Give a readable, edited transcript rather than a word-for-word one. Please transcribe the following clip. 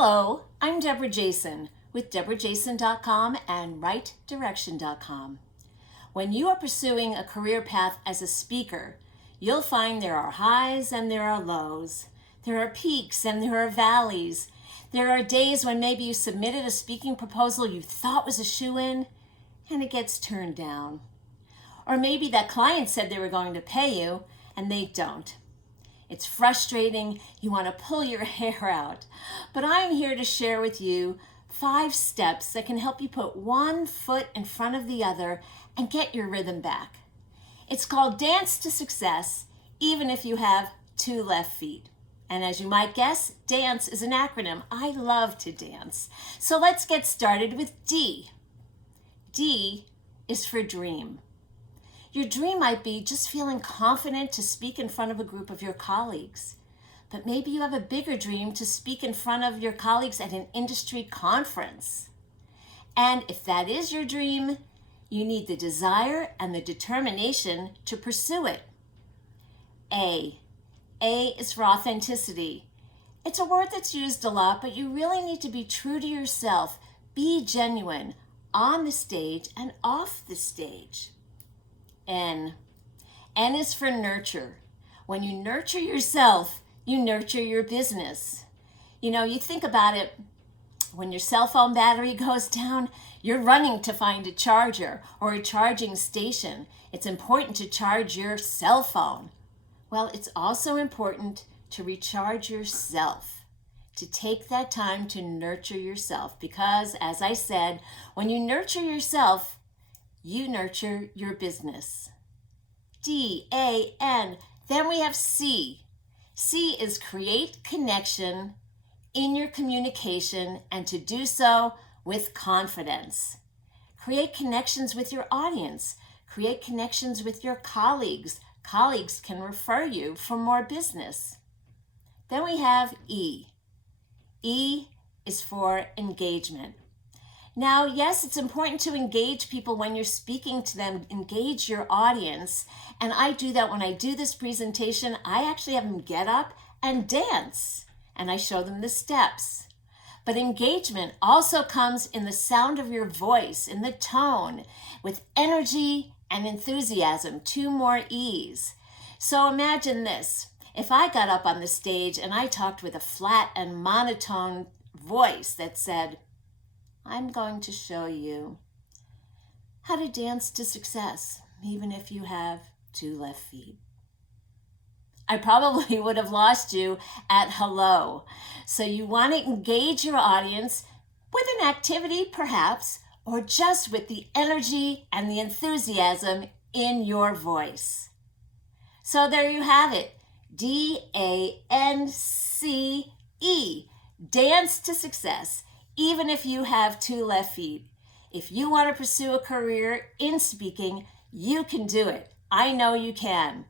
Hello, I'm Debra Jason with DebraJason.com and RightDirection.com. When you are pursuing a career path as a speaker, you'll find there are highs and there are lows. There are peaks and there are valleys. There are days when maybe you submitted a speaking proposal you thought was a shoo-in and it gets turned down. Or maybe that client said they were going to pay you and they don't. It's frustrating, you want to pull your hair out. But I'm here to share with you 5 steps that can help you put one foot in front of the other and get your rhythm back. It's called Dance to Success, even if you have 2 left feet. And as you might guess, dance is an acronym. I love to dance. So let's get started with D. D is for dream. Your dream might be just feeling confident to speak in front of a group of your colleagues. But maybe you have a bigger dream to speak in front of your colleagues at an industry conference. And if that is your dream, you need the desire and the determination to pursue it. A. A is for authenticity. It's a word that's used a lot, but you really need to be true to yourself. Be genuine on the stage and off the stage. N. N is for nurture. When you nurture yourself, you nurture your business. You know, you think about it, when your cell phone battery goes down, you're running to find a charger or a charging station. It's important to charge your cell phone. Well, it's also important to recharge yourself, to take that time to nurture yourself, because as I said, when you nurture yourself, you nurture your business. D-A-N. Then we have C. C is create connection in your communication and to do so with confidence. Create connections with your audience. Create connections with your colleagues. Colleagues can refer you for more business. Then we have E. E is for engagement. Now, yes, it's important to engage people when you're speaking to them, engage your audience. And I do that when I do this presentation. I actually have them get up and dance, and I show them the steps. But engagement also comes in the sound of your voice, in the tone, with energy and enthusiasm, 2 more E's. So imagine this. If I got up on the stage and I talked with a flat and monotone voice that said, I'm going to show you how to dance to success, even if you have 2 left feet. I probably would have lost you at hello. So you want to engage your audience with an activity, perhaps, or just with the energy and the enthusiasm in your voice. So there you have it. D-A-N-C-E. Dance to success, even if you have 2 left feet. If you want to pursue a career in speaking, you can do it. I know you can.